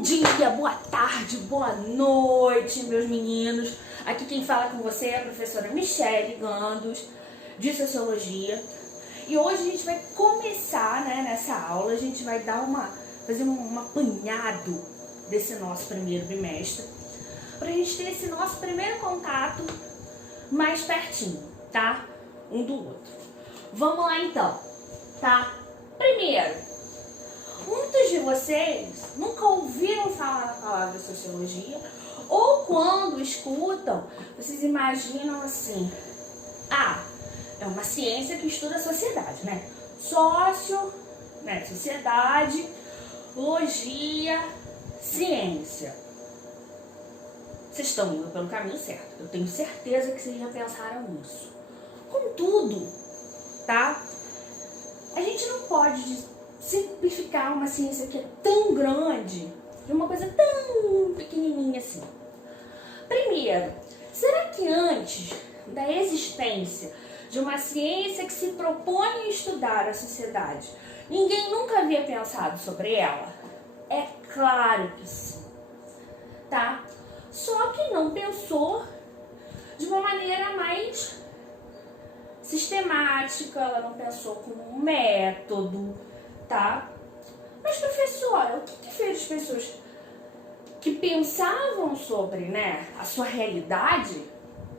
Bom dia, boa tarde, boa noite, meus meninos. Aqui quem fala com você é a professora Michele Gandos, de Sociologia. E hoje a gente vai começar, nessa aula, a gente vai fazer um apanhado desse nosso primeiro bimestre, pra gente ter esse nosso primeiro contato mais pertinho, tá? Um do outro. Vamos lá então, tá? Primeiro, muitos de vocês nunca ouviram falar na palavra sociologia, ou quando escutam, vocês imaginam assim: ah, é uma ciência que estuda a sociedade, né? Sociedade, logia, ciência. Vocês estão indo pelo caminho certo. Eu tenho certeza que vocês já pensaram nisso. Contudo, tá? A gente não pode simplificar uma ciência que é tão grande de uma coisa tão pequenininha assim. Primeiro, será que antes da existência de uma ciência que se propõe a estudar a sociedade, ninguém nunca havia pensado sobre ela? É claro que sim, tá? Só que não pensou de uma maneira mais sistemática, ela não pensou como um método, tá? Mas, professora, o que fez as pessoas que pensavam sobre, a sua realidade,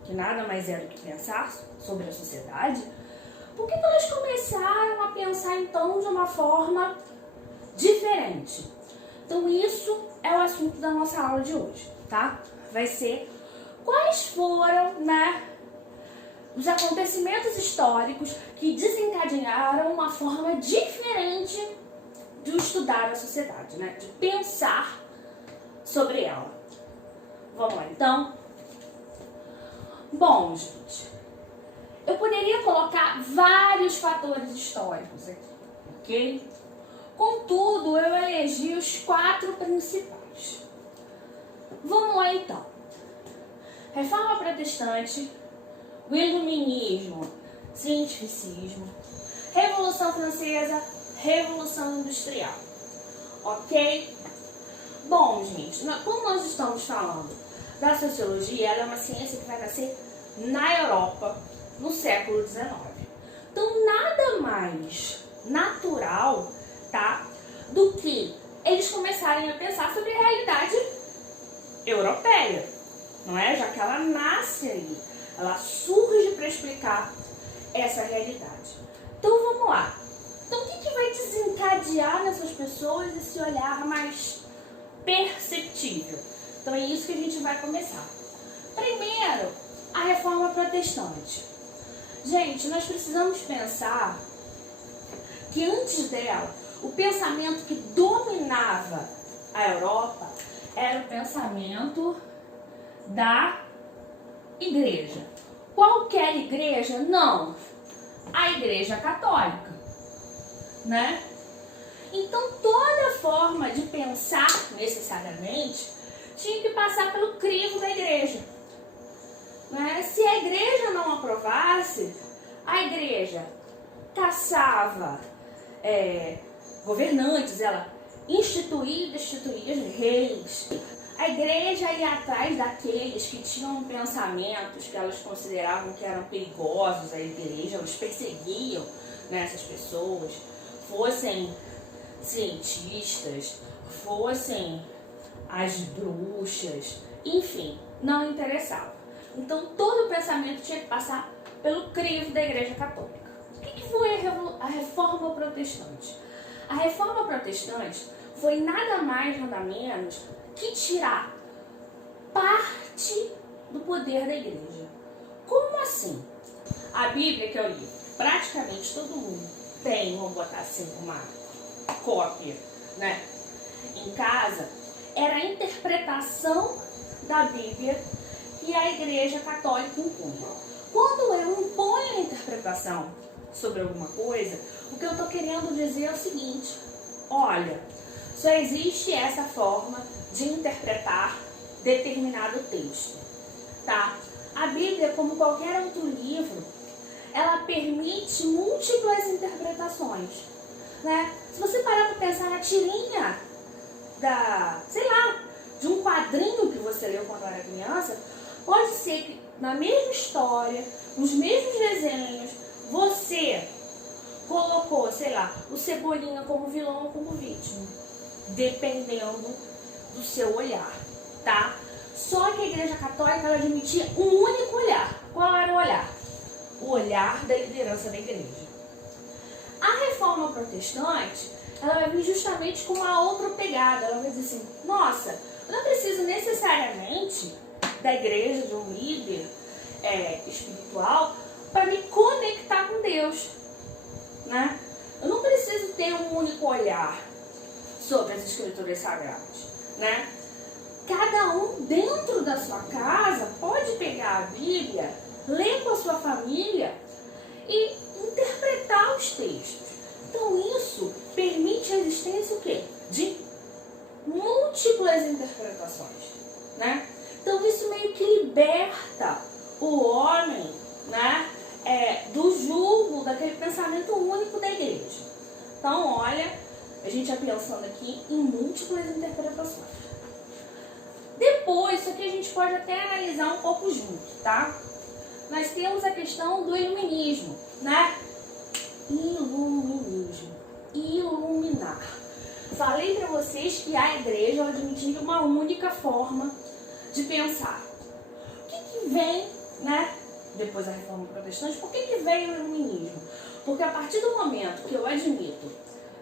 que nada mais é do que pensar sobre a sociedade, por que elas começaram a pensar, então, de uma forma diferente? Então, isso é o assunto da nossa aula de hoje, tá? Vai ser quais foram, os acontecimentos históricos que desencadearam uma forma diferente de estudar a sociedade, de pensar sobre ela. Vamos lá, então? Bom, gente, eu poderia colocar vários fatores históricos aqui, ok? Contudo, eu elegi os 4 principais. Vamos lá, então. Reforma protestante, o iluminismo, cientificismo, Revolução Francesa, Revolução Industrial, ok? Bom, gente, como nós estamos falando da sociologia, ela é uma ciência que vai nascer na Europa no século XIX. Então, nada mais natural, tá, do que eles começarem a pensar sobre a realidade europeia, não é? Já que ela nasce aí, ela surge para explicar essa realidade. Então, vamos lá. Então, o que vai desencadear nessas pessoas esse olhar mais perceptível? Então, é isso que a gente vai começar. Primeiro, a Reforma Protestante. Gente, nós precisamos pensar que antes dela, o pensamento que dominava a Europa era o pensamento da igreja. Qualquer igreja? Não. A Igreja Católica, Então, toda forma de pensar necessariamente tinha que passar pelo crivo da igreja, Se a igreja não aprovasse, a igreja caçava governantes, ela destituía reis. A igreja ia atrás daqueles que tinham pensamentos que elas consideravam que eram perigosos à igreja, elas perseguiam essas pessoas, fossem cientistas, fossem as bruxas, enfim, não interessava. Então, todo o pensamento tinha que passar pelo crivo da Igreja Católica. O que foi a Reforma Protestante? A Reforma Protestante foi nada mais, nada menos que tirar parte do poder da igreja. Como assim? A Bíblia, que é o livro, praticamente todo mundo tem, vamos botar assim, uma cópia, em casa, era a interpretação da Bíblia que a Igreja Católica impunha. Quando eu imponho a interpretação sobre alguma coisa, o que eu estou querendo dizer é o seguinte: olha, só existe essa forma de interpretar determinado texto, tá? A Bíblia, como qualquer outro livro, ela permite múltiplas interpretações, Se você parar para pensar na tirinha sei lá, de um quadrinho que você leu quando era criança, pode ser que na mesma história, nos mesmos desenhos, você colocou, sei lá, o Cebolinha como vilão ou como vítima, dependendo do seu olhar, tá? Só que a Igreja Católica, ela admitia um único olhar. Qual era o olhar? O olhar da liderança da igreja. A Reforma Protestante, ela vai vir justamente com uma outra pegada. Ela vai dizer assim, nossa, eu não preciso necessariamente da igreja, de um líder espiritual, para me conectar com Deus, né? Eu não preciso ter um único olhar sobre as escrituras sagradas, né? Cada um dentro da sua casa pode pegar a Bíblia, ler com a sua família e interpretar os textos. Então isso permite a existência o quê? De múltiplas interpretações, né? Então isso meio que liberta o homem, né, do julgo daquele pensamento único da igreja. Então olha, a gente já pensando aqui em múltiplas interpretações. Depois, isso aqui a gente pode até analisar um pouco junto, tá? Nós temos a questão do iluminismo, né? Iluminismo. Iluminar. Falei para vocês que a igreja admitia uma única forma de pensar. O que vem, né? Depois da Reforma Protestante, por que vem o iluminismo? Porque a partir do momento que eu admito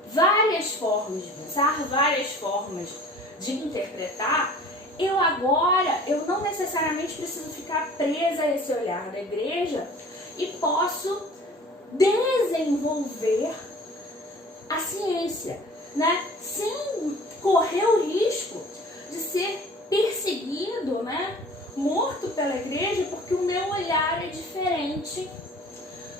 várias formas de pensar, várias formas de interpretar, eu não necessariamente preciso ficar presa a esse olhar da igreja e posso desenvolver a ciência, né? Sem correr o risco de ser perseguido, né? Morto pela igreja, porque o meu olhar é diferente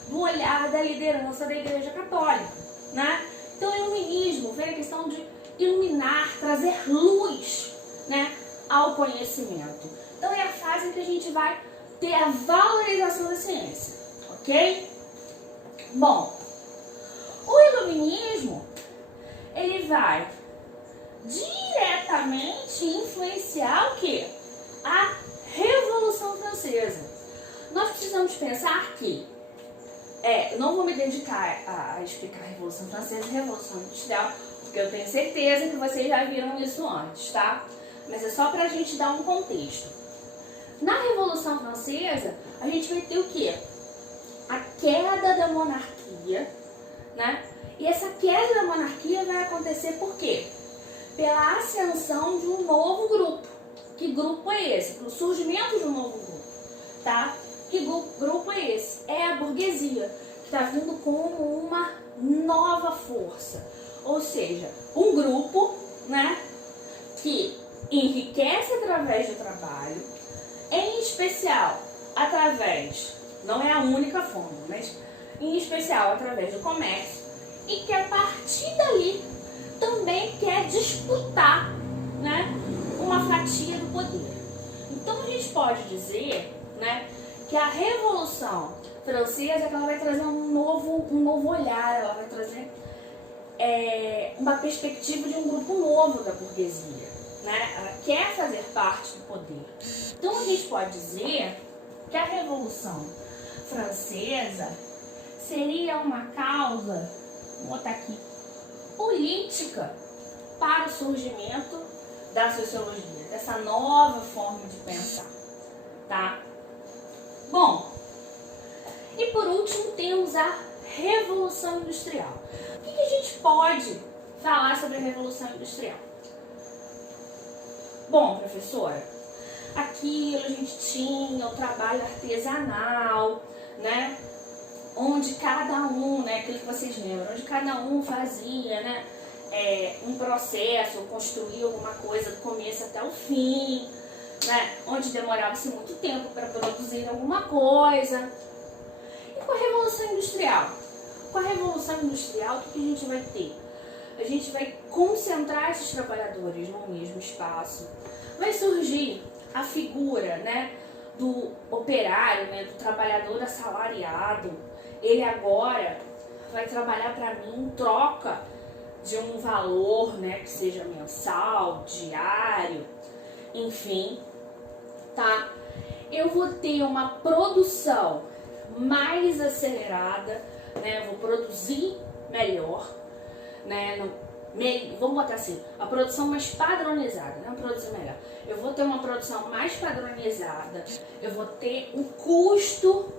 do olhar da liderança da Igreja Católica, né? Então, o iluminismo vem a questão de iluminar, trazer luz, né, ao conhecimento. Então é a fase em que a gente vai ter a valorização da ciência, ok? Bom, o iluminismo, ele vai diretamente influenciar o quê? A Revolução Francesa. Nós precisamos pensar que, não vou me dedicar a explicar a Revolução Francesa e a Revolução Industrial, porque eu tenho certeza que vocês já viram isso antes, tá? Mas é só para a gente dar um contexto. Na Revolução Francesa, a gente vai ter o quê? A queda da monarquia, né? E essa queda da monarquia vai acontecer por quê? Pela ascensão de um novo grupo. Que grupo é esse? Pelo surgimento de um novo grupo, tá? Que grupo é esse? É a burguesia, que está vindo como uma nova força. Ou seja, um grupo, né, que enriquece através do trabalho, em especial através, não é a única forma, mas em especial através do comércio, e que a partir dali também quer disputar, né, uma fatia do poder. Então a gente pode dizer, né, que a Revolução Francesa ela vai trazer um novo olhar, ela vai trazer uma perspectiva de um grupo novo da burguesia, né? Ela quer fazer parte do poder. Então a gente pode dizer que a Revolução Francesa seria uma causa, vou botar aqui, política para o surgimento da sociologia, dessa nova forma de pensar, tá? Bom, e por último temos a Revolução Industrial. O que a gente pode falar sobre a Revolução Industrial? Bom, professora, aquilo a gente tinha o trabalho artesanal, né? Onde cada um, né, aquilo que vocês lembram, onde cada um fazia, né, um processo, construía alguma coisa do começo até o fim, né, onde demorava-se muito tempo para produzir alguma coisa. E com a Revolução Industrial? Com a Revolução Industrial, o que a gente vai ter? A gente vai concentrar esses trabalhadores no mesmo espaço. Vai surgir a figura, né, do operário, né, do trabalhador assalariado. Ele agora vai trabalhar para mim em troca de um valor, né, que seja mensal, diário, enfim, tá? Eu vou ter uma produção mais acelerada, né? Eu vou produzir melhor, né? Vamos botar assim, a produção mais padronizada, não produzir melhor. Eu vou ter uma produção mais padronizada, eu vou ter um custo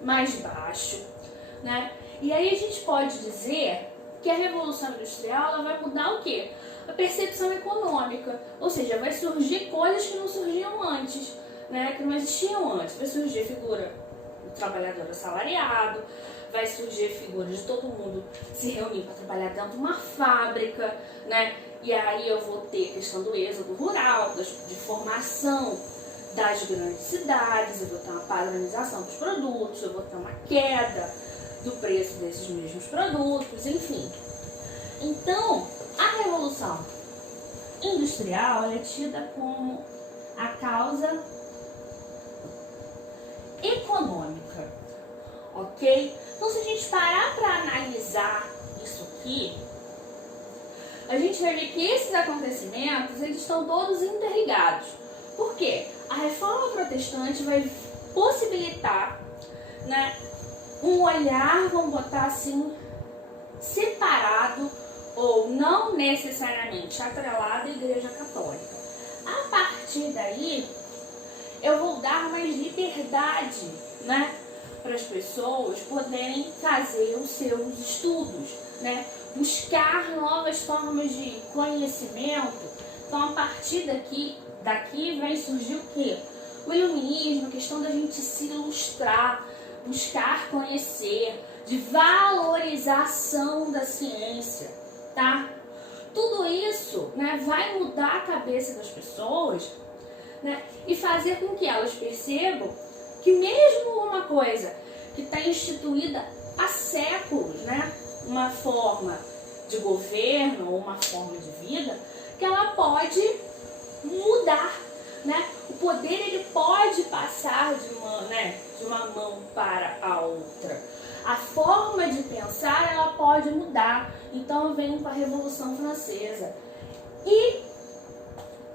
mais baixo, né? E aí a gente pode dizer que a Revolução Industrial ela vai mudar o quê? A percepção econômica, ou seja, vai surgir coisas que não surgiam antes, né? Que não existiam antes. Vai surgir a figura do trabalhador assalariado, vai surgir a figura de todo mundo se reunir para trabalhar dentro de uma fábrica, né? E aí eu vou ter a questão do êxodo rural, de formação das grandes cidades, eu vou ter uma padronização dos produtos, eu vou ter uma queda do preço desses mesmos produtos, enfim. Então, a Revolução Industrial ela é tida como a causa econômica, ok? Então, se a gente parar para analisar isso aqui, a gente vai ver que esses acontecimentos eles estão todos interligados. Por quê? A Reforma Protestante vai possibilitar, né, um olhar, vamos botar assim, separado ou não necessariamente atrelado à Igreja Católica. A partir daí, eu vou dar mais liberdade, né, para as pessoas poderem fazer os seus estudos, né, buscar novas formas de conhecimento. Então, a partir daqui vai surgir o quê? O iluminismo, a questão da gente se ilustrar, buscar conhecer, de valorização da ciência, tá? Tudo isso, né, vai mudar a cabeça das pessoas, né, e fazer com que elas percebam que mesmo uma coisa que está instituída há séculos, né, uma forma de governo ou uma forma de vida, que ela pode mudar, né? O poder ele pode passar de uma mão para a outra. A forma de pensar ela pode mudar. Então eu venho com a Revolução Francesa. E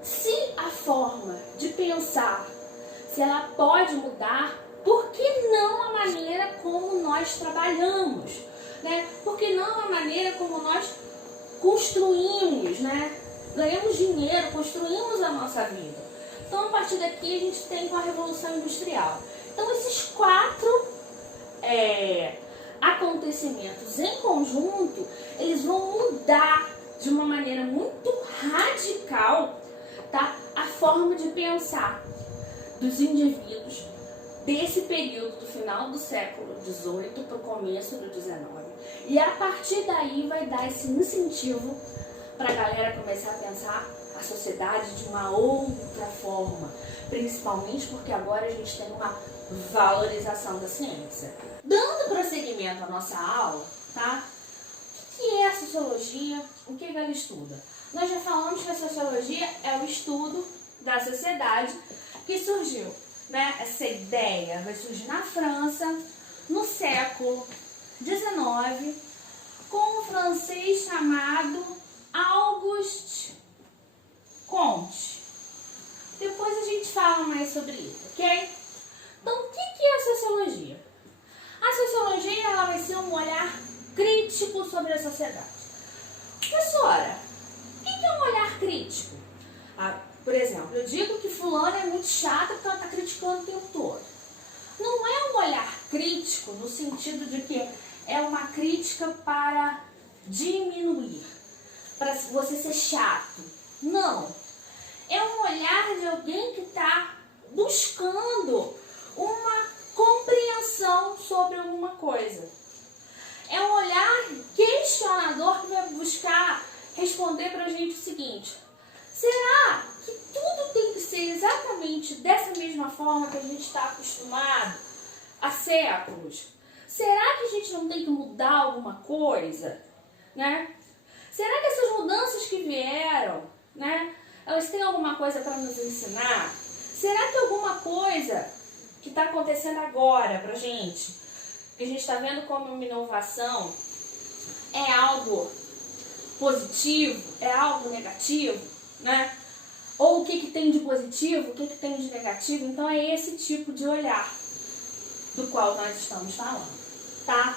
se a forma de pensar, se ela pode mudar, por que não a maneira como nós trabalhamos, né? Por que não a maneira como nós construímos, né? Ganhamos dinheiro, construímos a nossa vida. Então, a partir daqui, a gente tem com a Revolução Industrial. Então, esses 4 acontecimentos em conjunto, eles vão mudar de uma maneira muito radical, tá? A forma de pensar dos indivíduos desse período do final do século XVIII para o começo do XIX. E a partir daí vai dar esse incentivo para a galera começar a pensar a sociedade de uma outra forma, principalmente porque agora a gente tem uma valorização da ciência. Dando prosseguimento à nossa aula, tá? O que é a sociologia? O que ela estuda? Nós já falamos que a sociologia é o estudo da sociedade que surgiu, né? Essa ideia vai surgir na França no século XIX com um francês chamado Auguste Comte. Depois a gente fala mais sobre isso, ok? Então, o que é a sociologia? A sociologia ela vai ser um olhar crítico sobre a sociedade. Professora, o que é um olhar crítico? Por exemplo, eu digo que fulano é muito chato porque ela está criticando o tempo todo. Não é um olhar crítico no sentido de que é uma crítica para diminuir, para você ser chato. Não. É um olhar de alguém que está buscando uma compreensão sobre alguma coisa. É um olhar questionador que vai buscar responder para a gente o seguinte: será que tudo tem que ser exatamente dessa mesma forma que a gente está acostumado há séculos? Será que a gente não tem que mudar alguma coisa, né? Será que essas mudanças que vieram, né, elas têm alguma coisa para nos ensinar? Será que alguma coisa que está acontecendo agora pra gente, que a gente está vendo como uma inovação, é algo positivo é algo negativo, né? Ou o que tem de positivo, o que tem de negativo. Então é esse tipo de olhar do qual nós estamos falando, tá?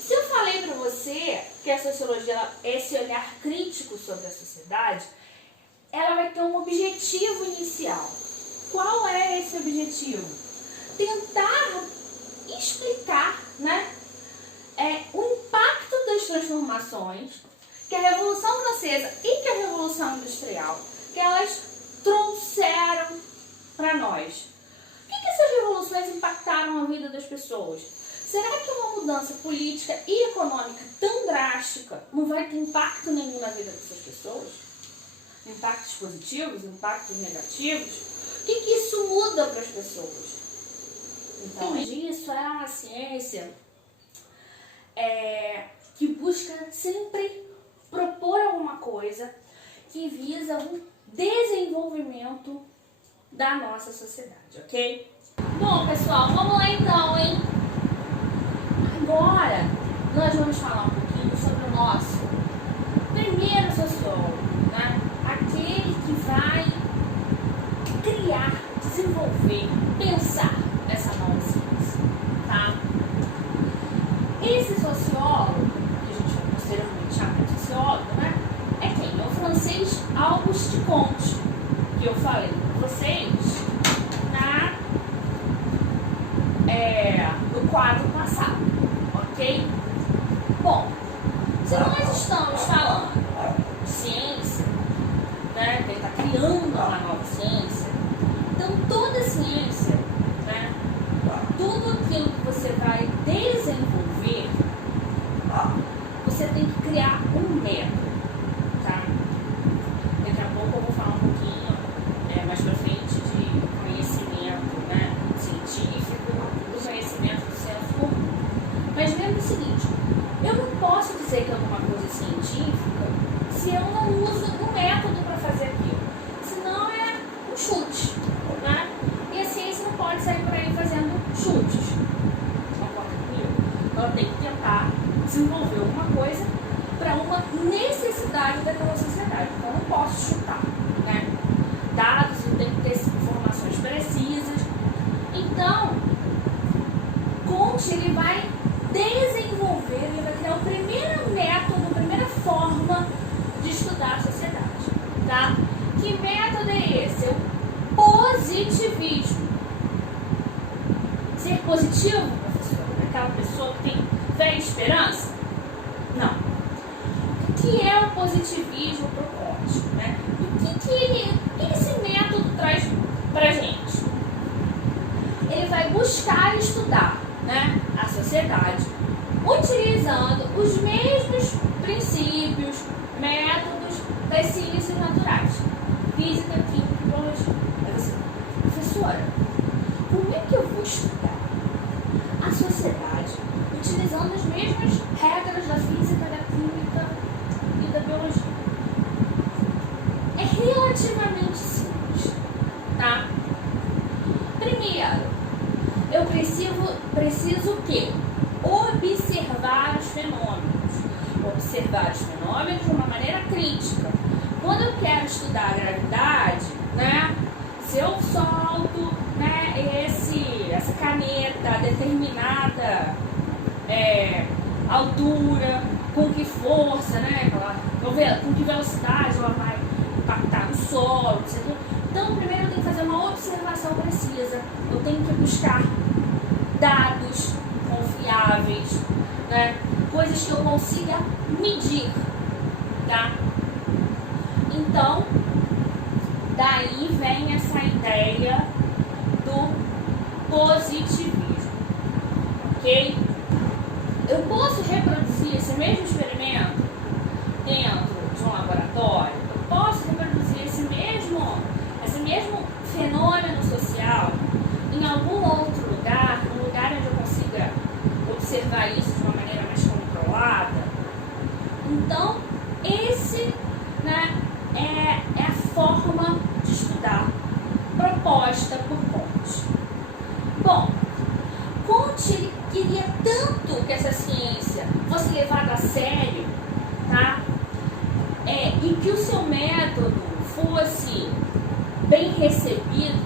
Se eu falei para você que a sociologia é esse olhar crítico sobre a sociedade, ela vai ter um objetivo inicial. Qual é esse objetivo? Tentar explicar, né, o impacto das transformações que a Revolução Francesa e que a Revolução Industrial, que elas trouxeram para nós. O que essas revoluções impactaram a vida das pessoas? Será que uma mudança política e econômica tão drástica não vai ter impacto nenhum na vida dessas pessoas? Impactos positivos, impactos negativos? O que isso muda para as pessoas? Então, isso é a ciência que busca sempre propor alguma coisa que visa um desenvolvimento da nossa sociedade, ok? Bom, pessoal, vamos lá então, hein? Agora, nós vamos falar um pouquinho sobre o nosso primeiro sociólogo, né? Aquele que vai criar, desenvolver, pensar essa nova ciência, tá? Esse sociólogo, que a gente vai posteriormente chamar de sociólogo, né? É quem? É o francês Auguste Comte, que eu falei para vocês no quadro passado, ok? Bom, se nós estamos falando de ciência, né, que ele está criando uma nova ciência, então toda ciência, né, tudo aquilo que você vai desenvolver, você tem que criar um método, tá? Daqui a pouco eu vou falar um pouquinho mais pra frente de conhecimento, né, científico, do conhecimento do senso comum. Mas lembra o seguinte, eu não posso dizer que alguma coisa é científica se eu não uso um método para fazer aquilo. Senão é um chute, né? E a ciência não pode sair por aí fazendo chutes. Concorda comigo? Ela tem que tentar desenvolver alguma coisa para uma necessidade daquela sociedade. Então eu não posso chutar, né? Dados, eu tenho que ter informações precisas. Então, Comte, ele vai desenvolver, ele vai criar o primeiro método, a primeira forma de estudar a sociedade, tá? Que método é esse? É o positivismo. Ser positivo, professor? Aquela pessoa que tem fé e esperança? Não. O que é o positivismo pro Comte, né? O que esse método traz pra gente? Ele vai buscar estudar, né, a sociedade utilizando os mesmos princípios, métodos das ciências naturais, física, química e biologia. Aí você, professora, como é que eu vou estudar a sociedade utilizando as mesmas regras da física, da química e da biologia? É relativamente simples, tá? Primeiro, eu preciso o quê? Observar os fenômenos. Observar os fenômenos de uma maneira crítica. Quando eu quero estudar a gravidade, né? Se eu solto, né, essa caneta a determinada altura, com que força, né? Com que velocidade ela vai impactar no solo, etc. Então, primeiro eu tenho que fazer uma observação precisa. Eu tenho que buscar dados confiáveis, né? Coisas que eu consiga medir, tá? Então, daí vem essa ideia do positivismo, ok? Eu posso reproduzir esse mesmo experimento dentro de um laboratório? Eu posso reproduzir esse mesmo fenômeno social em algum outro lugar, num lugar onde eu consiga observar isso de uma maneira mais controlada? Então, esse, né, é a forma de estudar proposta por Comte. Bom, Comte queria tanto que essa ciência fosse levada a sério, tá? que o seu método fosse bem recebido,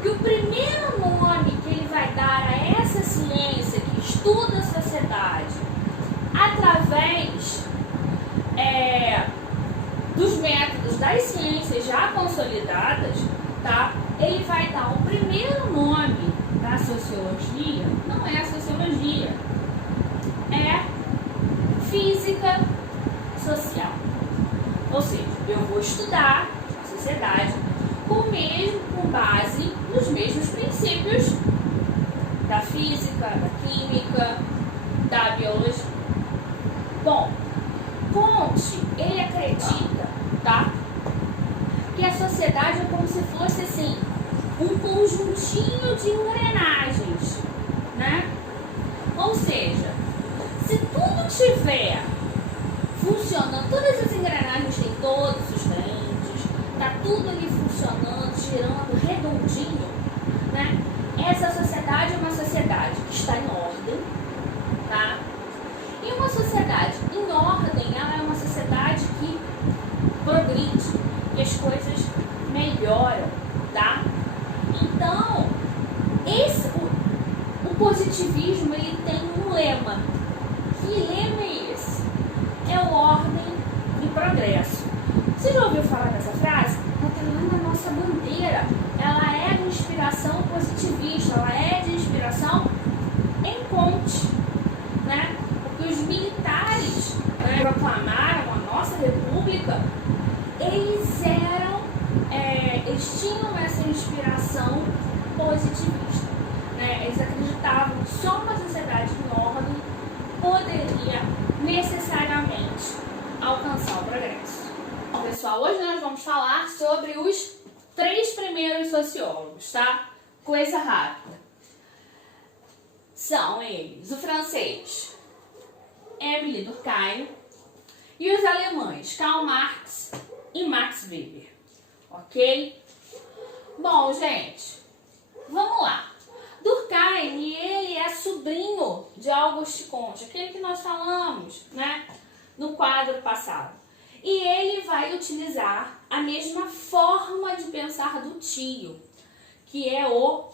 que o primeiro nome que ele vai dar a essa ciência que estuda a sociedade através dos métodos das ciências já consolidadas, tá? Ele vai dar o primeiro nome da sociologia, não é a sociologia, é física social. Ou seja, eu vou estudar a sociedade com base nos mesmos princípios da física, da química, da biologia. Bom, Comte, ele acredita, tá, que a sociedade é como se fosse assim, um conjuntinho de engrenagens, né? Ou seja, se tudo tiver funcionando, todas as engrenagens têm todos os dentes, tá tudo ali funcionando, girando, redondinho, né? Essa sociedade é uma sociedade que está em ordem, tá? E uma sociedade em ordem, ela é uma sociedade que progride, que as coisas melhoram, tá? Então, o positivismo, ele tem um lema. Que lema é esse? É o ordem e progresso. Você já ouviu falar dessa frase? Ela está lá na nossa bandeira. Ela é de inspiração positivista, ela é de inspiração em Comte, né? Porque os militares, né, proclamaram a nossa república, eles tinham essa inspiração positivista, né? Eles acreditavam que só uma sociedade em ordem poderia necessariamente alcançar o progresso. Bom, pessoal, hoje nós vamos falar sobre os 3 primeiros sociólogos, tá? Coisa rápida. São eles, o francês Émile Durkheim e os alemães Karl Marx e Max Weber, ok? Bom, gente, vamos lá. Durkheim, ele é sobrinho de Auguste Comte, aquele que nós falamos, né, no quadro passado. E ele vai utilizar a mesma forma de pensar do tio, que é o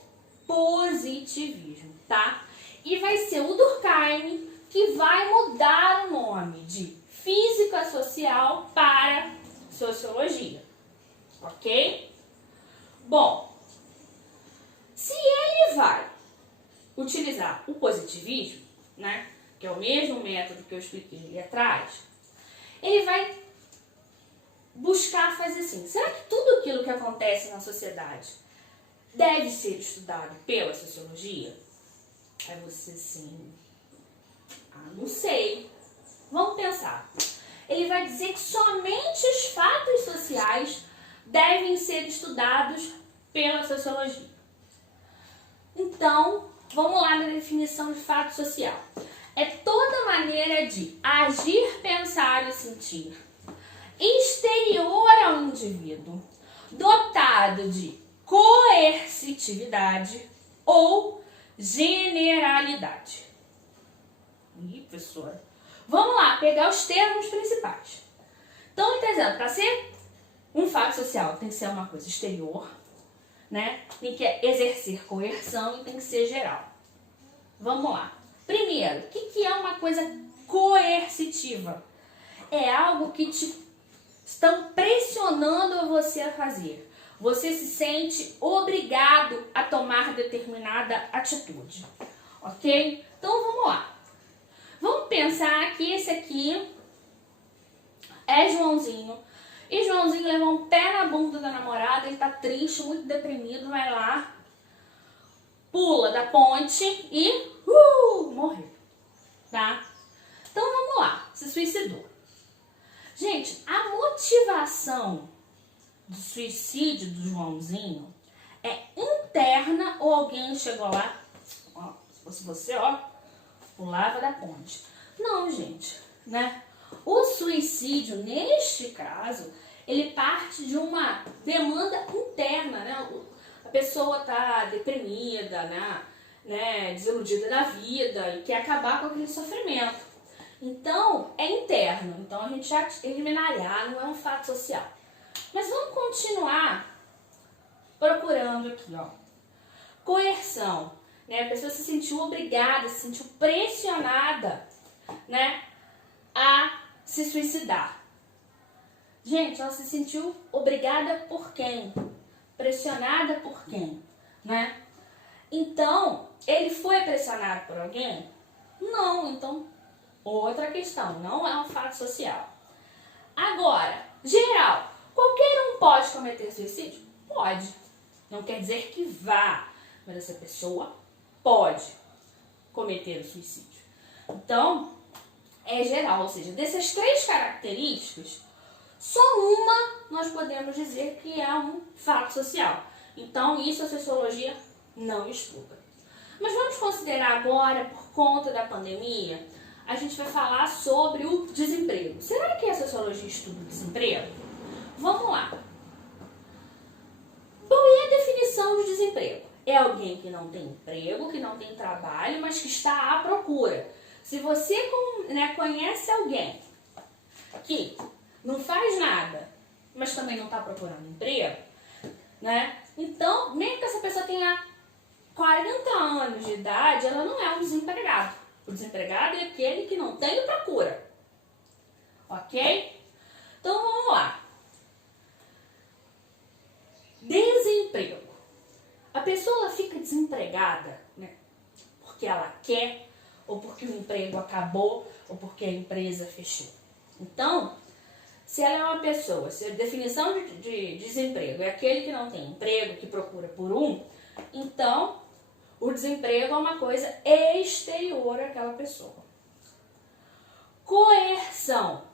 positivismo, tá? E vai ser o Durkheim que vai mudar o nome de física social para sociologia, ok? Bom, se ele vai utilizar o positivismo, né, que é o mesmo método que eu expliquei ali atrás, ele vai buscar fazer assim, será que tudo aquilo que acontece na sociedade deve ser estudado pela sociologia? Aí você assim, não sei, vamos pensar. Ele vai dizer que somente os fatos sociais devem ser estudados pela sociologia. Então, vamos lá na definição de fato social. É toda maneira de agir, pensar e sentir exterior ao indivíduo, dotado de coercitividade ou generalidade. Ih, professora. Vamos lá, pegar os termos principais. Então, tá dizendo, para ser um fato social tem que ser uma coisa exterior, né? Tem que exercer coerção e tem que ser geral. Vamos lá. Primeiro, o que é uma coisa coercitiva? É algo que te estão pressionando você a fazer. Você se sente obrigado a tomar determinada atitude, ok? Então vamos lá. Vamos pensar que esse aqui é Joãozinho. E Joãozinho levou um pé na bunda da namorada, ele tá triste, muito deprimido, vai lá, pula da ponte e morreu, tá? Então vamos lá, se suicidou. Gente, a motivação do suicídio do Joãozinho é interna ou alguém chegou lá, ó, se fosse você, ó, pulava da ponte. Não, gente, né? O suicídio, neste caso, ele parte de uma demanda interna, né? A pessoa tá deprimida, né? Desiludida da vida e quer acabar com aquele sofrimento. Então, é interno. Então, a gente já eliminaria, não é um fato social. Mas vamos continuar procurando aqui, ó. Coerção, né? A pessoa se sentiu obrigada, se sentiu pressionada, né, a se suicidar. Gente, ela se sentiu obrigada por quem? Pressionada por quem, né? Então, ele foi pressionado por alguém? Não, então, outra questão, não é um fato social. Agora, geral, qualquer um pode cometer suicídio? Pode. Não quer dizer que vá, mas essa pessoa pode cometer o suicídio. Então, é geral, ou seja, dessas 3 características, só uma nós podemos dizer que é um fato social. Então, isso a sociologia não estuda. Mas vamos considerar agora, por conta da pandemia, a gente vai falar sobre o desemprego. Será que a sociologia estuda o desemprego? Vamos lá. Qual é a definição de desemprego? É alguém que não tem emprego, que não tem trabalho, mas que está à procura. Se você conhece alguém que não faz nada, mas também não está procurando emprego, né? Então, mesmo que essa pessoa tenha 40 anos de idade, ela não é um desempregado. O desempregado é aquele que não tem e procura. Ok? Então, vamos lá. Desemprego. A pessoa fica desempregada, né, porque ela quer, ou porque o emprego acabou, ou porque a empresa fechou. Então, se ela é uma pessoa, se a definição de desemprego é aquele que não tem emprego, que procura por um, então o desemprego é uma coisa exterior àquela pessoa. Coerção,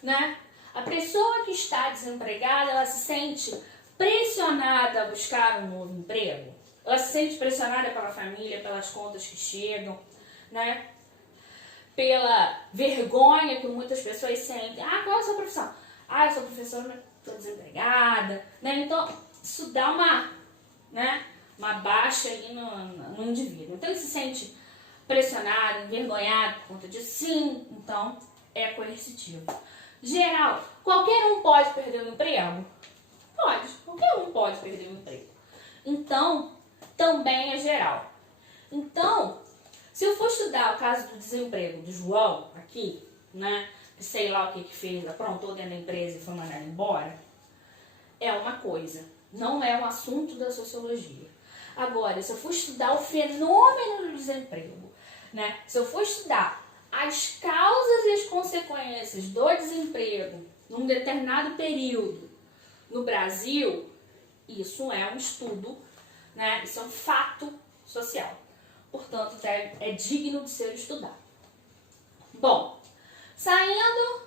né? A pessoa que está desempregada, ela se sente pressionada a buscar um novo emprego. Ela se sente pressionada pela família, pelas contas que chegam, né? Pela vergonha que muitas pessoas sentem. Ah, qual é a sua profissão? Ah, eu sou professora, mas estou desempregada, né? Então, isso dá uma baixa aí no indivíduo. Então, ele se sente pressionado, envergonhado por conta disso. Sim, então, é coercitivo. Geral, qualquer um pode perder o emprego? Pode, qualquer um pode perder o emprego. Então, também é geral. Então, se eu for estudar o caso do desemprego do João aqui, né, que sei lá o que fez, aprontou dentro da empresa e foi mandado embora, é uma coisa, não é um assunto da sociologia. Agora, se eu for estudar o fenômeno do desemprego, né, se eu for estudar as causas e as consequências do desemprego num determinado período no Brasil, isso é um estudo, né, isso é um fato social. Portanto, é digno de ser estudado. Bom, saindo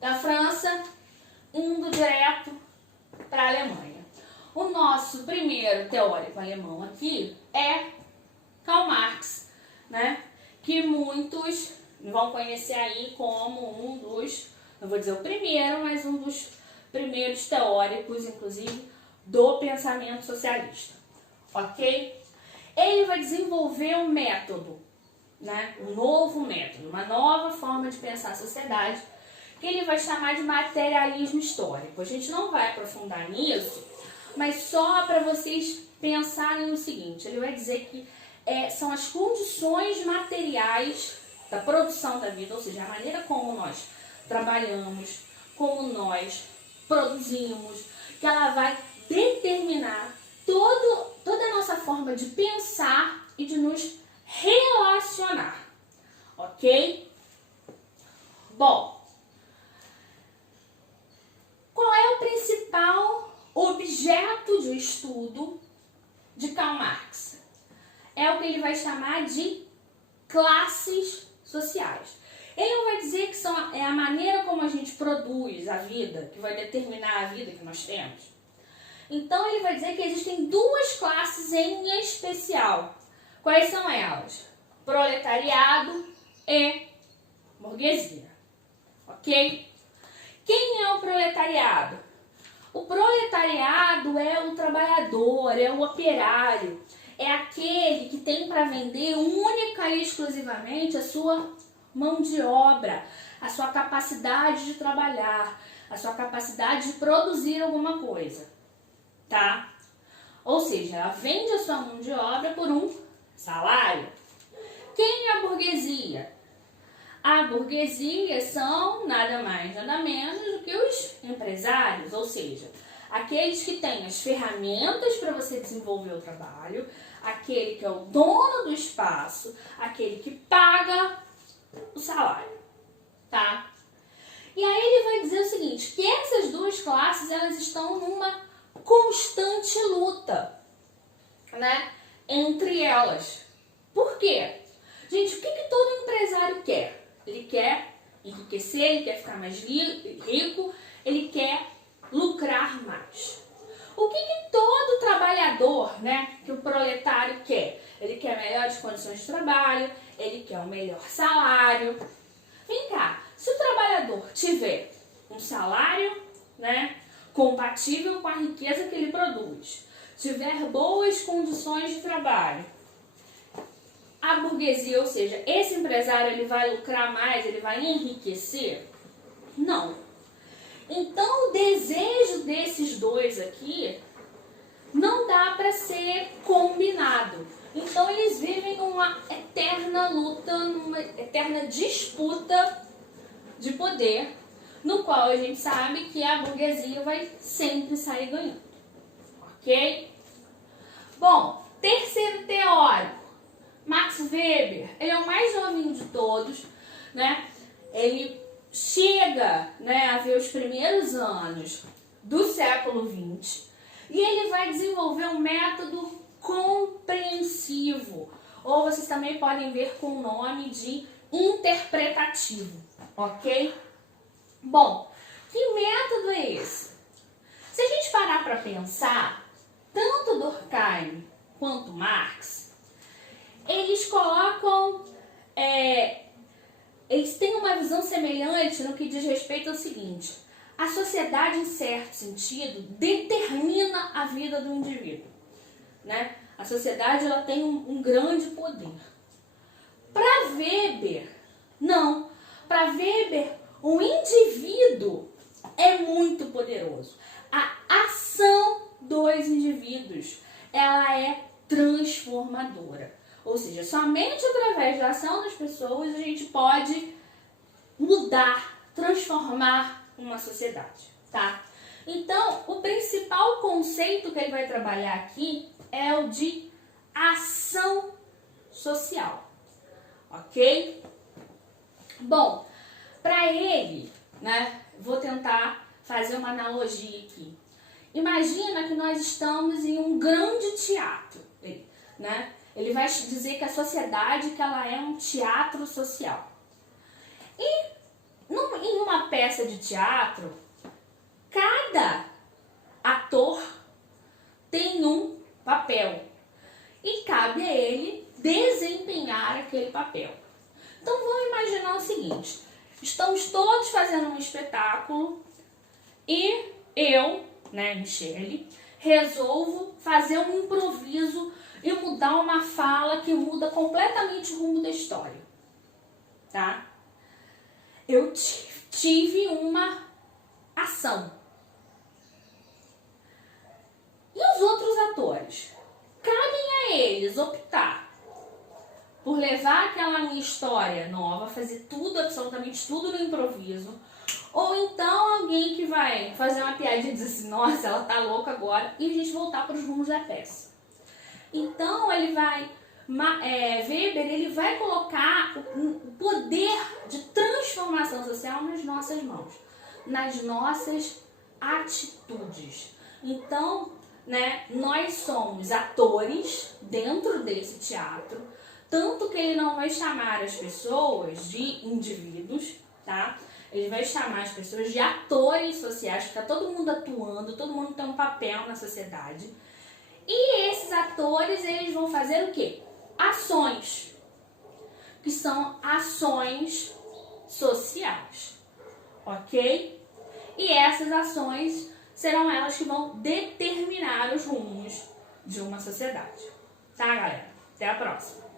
da França, indo direto para a Alemanha. O nosso primeiro teórico alemão aqui é Karl Marx, né? Que muitos vão conhecer aí como um dos, não vou dizer o primeiro, mas um dos primeiros teóricos, inclusive, do pensamento socialista. Ok? Ele vai desenvolver um método, né? Um novo método, uma nova forma de pensar a sociedade, que ele vai chamar de materialismo histórico. A gente não vai aprofundar nisso, mas só para vocês pensarem no seguinte, ele vai dizer que são as condições materiais da produção da vida, ou seja, a maneira como nós trabalhamos, como nós produzimos, que ela vai determinar toda a nossa forma de pensar e de nos relacionar, ok? Bom, qual é o principal objeto de estudo de Karl Marx? É o que ele vai chamar de classes sociais. Ele não vai dizer que é a maneira como a gente produz a vida que vai determinar a vida que nós temos. Então, ele vai dizer que existem 2 classes em especial. Quais são elas? Proletariado e burguesia. Ok? Quem é o proletariado? O proletariado é o trabalhador, é o operário. É aquele que tem para vender única e exclusivamente a sua mão de obra, a sua capacidade de trabalhar, a sua capacidade de produzir alguma coisa, tá? Ou seja, ela vende a sua mão de obra por um salário. Quem é a burguesia? A burguesia são nada mais, nada menos do que os empresários, ou seja, aqueles que têm as ferramentas para você desenvolver o trabalho, aquele que é o dono do espaço, aquele que paga o salário, tá? E aí ele vai dizer o seguinte, que essas duas classes, elas estão numa constante luta, né, entre elas. Por quê? Gente, o que todo empresário quer? Ele quer enriquecer, ele quer ficar mais rico, ele quer lucrar mais. O que todo trabalhador, né, que o proletário quer? Ele quer melhores condições de trabalho, ele quer um melhor salário. Vem cá, se o trabalhador tiver um salário, né, compatível com a riqueza que ele produz, tiver boas condições de trabalho, a burguesia, ou seja, esse empresário, ele vai lucrar mais, ele vai enriquecer? Não. Então, o desejo desses dois aqui não dá para ser combinado. Então, eles vivem numa eterna luta, numa eterna disputa de poder, no qual a gente sabe que a burguesia vai sempre sair ganhando. Ok? Bom, terceiro teórico, Max Weber. Ele é o mais novinho de todos, né? Ele chega, né, a ver os primeiros anos do século XX e ele vai desenvolver um método compreensivo, ou vocês também podem ver com o nome de interpretativo, ok? Bom, que método é esse? Se a gente parar para pensar, tanto Durkheim quanto Marx, eles colocam, eles têm uma visão semelhante no que diz respeito ao seguinte: a sociedade, em certo sentido, determina a vida do indivíduo, né? A sociedade, ela tem um grande poder. Para Weber, não. Para Weber, o indivíduo é muito poderoso. A ação dos indivíduos, ela é transformadora. Ou seja, somente através da ação das pessoas a gente pode mudar, transformar uma sociedade, tá? Então, o principal conceito que ele vai trabalhar aqui é o de ação social, ok? Bom, para ele, né, vou tentar fazer uma analogia aqui. Imagina que nós estamos em um grande teatro, né? Ele vai dizer que a sociedade, que ela é um teatro social. E em uma peça de teatro, cada ator tem um papel e cabe a ele desempenhar aquele papel. Então vamos imaginar o seguinte: estamos todos fazendo um espetáculo e eu, né, Michele, resolvo fazer um improviso e mudar uma fala que muda completamente o rumo da história, tá? Eu tive uma ação. E os outros atores? Cabem a eles optar por levar aquela minha história nova, fazer tudo, absolutamente tudo no improviso, ou então alguém que vai fazer uma piadinha e dizer assim, nossa, ela tá louca agora, e a gente voltar para os rumos da peça. Então, ele vai, Weber, ele vai colocar o poder de transformação social nas nossas mãos, nas nossas atitudes. Então, né, nós somos atores dentro desse teatro, tanto que ele não vai chamar as pessoas de indivíduos, tá? Ele vai chamar as pessoas de atores sociais, porque tá todo mundo atuando, todo mundo tem um papel na sociedade. E esses atores, eles vão fazer o quê? Ações, que são ações sociais, ok? E essas ações serão elas que vão determinar os rumos de uma sociedade. Tá, galera? Até a próxima!